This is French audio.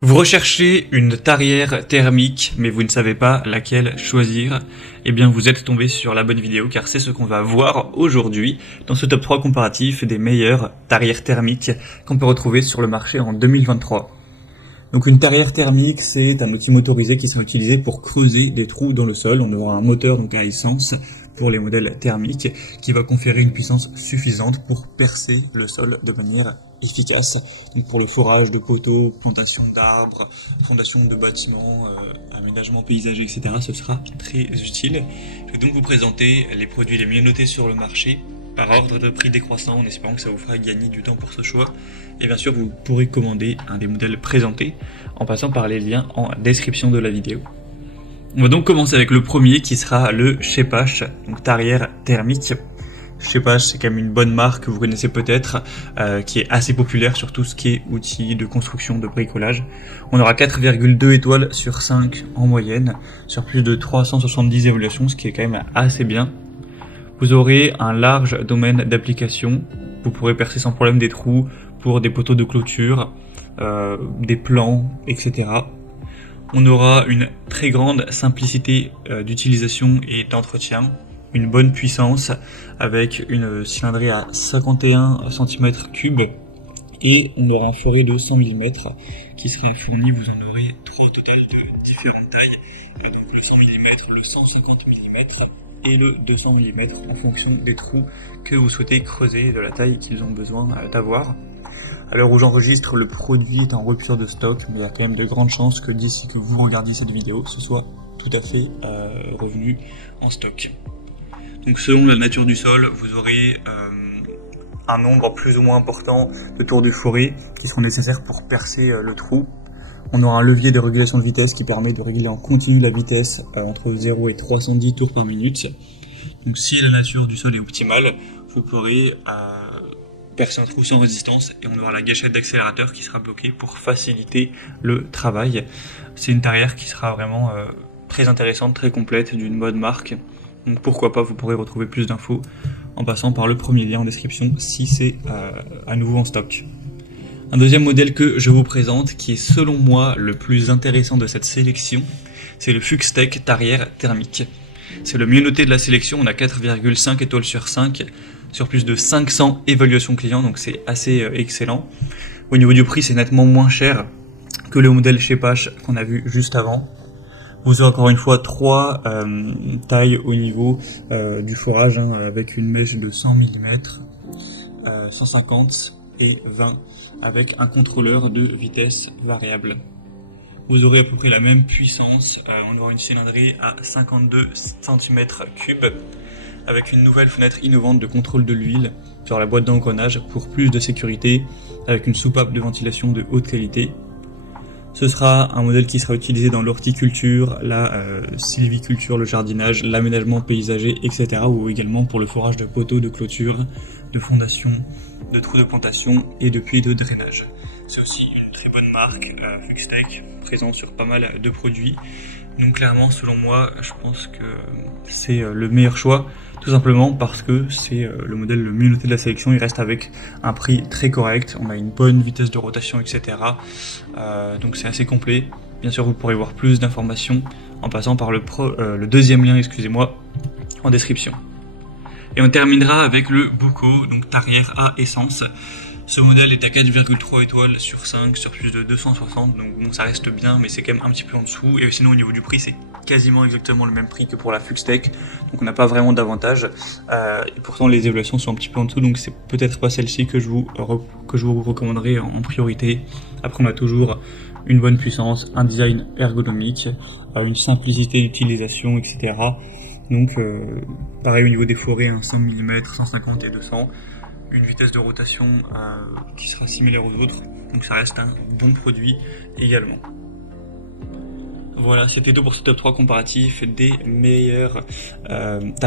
Vous recherchez une tarière thermique, mais vous ne savez pas laquelle choisir. Eh bien, vous êtes tombé sur la bonne vidéo, car c'est ce qu'on va voir aujourd'hui dans ce top 3 comparatif des meilleures tarières thermiques qu'on peut retrouver sur le marché en 2023. Donc une tarière thermique, c'est un outil motorisé qui sera utilisé pour creuser des trous dans le sol. On aura un moteur donc à essence pour les modèles thermiques qui va conférer une puissance suffisante pour percer le sol de manière efficace. Donc pour le forage de poteaux, plantation d'arbres, fondation de bâtiments, aménagement paysager, etc. Ce sera très utile. Je vais donc vous présenter les produits les mieux notés sur le marché par ordre de prix décroissant, en espérant que ça vous fera gagner du temps pour ce choix. Et bien sûr, vous pourrez commander un des modèles présentés en passant par les liens en description de la vidéo. On va donc commencer avec le premier qui sera le Schepasch, donc tarière thermique. Schepasch, c'est quand même une bonne marque que vous connaissez peut-être, qui est assez populaire sur tout ce qui est outils de construction, de bricolage. On aura 4,2 étoiles sur 5 en moyenne, sur plus de 370 évaluations, ce qui est quand même assez bien. Vous aurez un large domaine d'application. Vous pourrez percer sans problème des trous pour des poteaux de clôture, des plans, etc. On aura une très grande simplicité d'utilisation et d'entretien, une bonne puissance avec une cylindrée à 51 cm3 et on aura un foret de 100 mm qui sera fourni. Vous en aurez 3 au total de différentes tailles, donc le 100 mm, le 150 mm et le 200 mm en fonction des trous que vous souhaitez creuser et de la taille qu'ils ont besoin d'avoir. À l'heure où j'enregistre, le produit est en rupture de stock, mais il y a quand même de grandes chances que d'ici que vous regardiez cette vidéo, ce soit tout à fait revenu en stock. Donc selon la nature du sol, vous aurez un nombre plus ou moins important de tours du foret qui seront nécessaires pour percer le trou. On aura un levier de régulation de vitesse qui permet de régler en continu la vitesse entre 0 et 310 tours par minute. Donc si la nature du sol est optimale, vous pourrez percer un trou sans résistance et on aura la gâchette d'accélérateur qui sera bloquée pour faciliter le travail. C'est une tarière qui sera vraiment très intéressante, très complète, d'une bonne marque. Donc pourquoi pas, vous pourrez retrouver plus d'infos en passant par le premier lien en description si c'est à nouveau en stock. Un deuxième modèle que je vous présente, qui est selon moi le plus intéressant de cette sélection, c'est le Fuxtech tarière thermique. C'est le mieux noté de la sélection, on a 4,5 étoiles sur 5, sur plus de 500 évaluations clients, donc c'est assez excellent. Au niveau du prix, c'est nettement moins cher que le modèle Schepasch qu'on a vu juste avant. Vous aurez encore une fois 3 tailles au niveau du forage, avec une mèche de 100 mm, 150 et 20, avec un contrôleur de vitesse variable. Vous aurez à peu près la même puissance, on aura une cylindrée à 52 cm3, avec une nouvelle fenêtre innovante de contrôle de l'huile sur la boîte d'engrenage pour plus de sécurité, avec une soupape de ventilation de haute qualité. Ce sera un modèle qui sera utilisé dans l'horticulture, la sylviculture, le jardinage, l'aménagement paysager, etc. ou également pour le forage de poteaux de clôture, de fondation, de trous de plantation et de puits de drainage. C'est aussi une très bonne marque, Fuxtech, présent sur pas mal de produits. Donc clairement, selon moi, je pense que c'est le meilleur choix, tout simplement parce que c'est le modèle le mieux noté de la sélection. Il reste avec un prix très correct, on a une bonne vitesse de rotation, etc. Donc c'est assez complet. Bien sûr, vous pourrez voir plus d'informations en passant par le deuxième lien, en description. Et on terminera avec le Buco, donc tarière à essence. Ce modèle est à 4,3 étoiles sur 5, sur plus de 260, donc bon, ça reste bien, mais c'est quand même un petit peu en dessous. Et sinon, au niveau du prix, c'est quasiment exactement le même prix que pour la Fuxtech, donc on n'a pas vraiment d'avantage. Et pourtant, les évaluations sont un petit peu en dessous, donc c'est peut-être pas celle-ci que je vous recommanderais en priorité. Après, on a toujours une bonne puissance, un design ergonomique, une simplicité d'utilisation, etc. Donc, pareil au niveau des forets, 100 mm, 150 et 200. Une vitesse de rotation qui sera similaire aux autres, donc ça reste un bon produit également. Voilà, c'était tout pour ce top 3 comparatif des meilleurs tarifs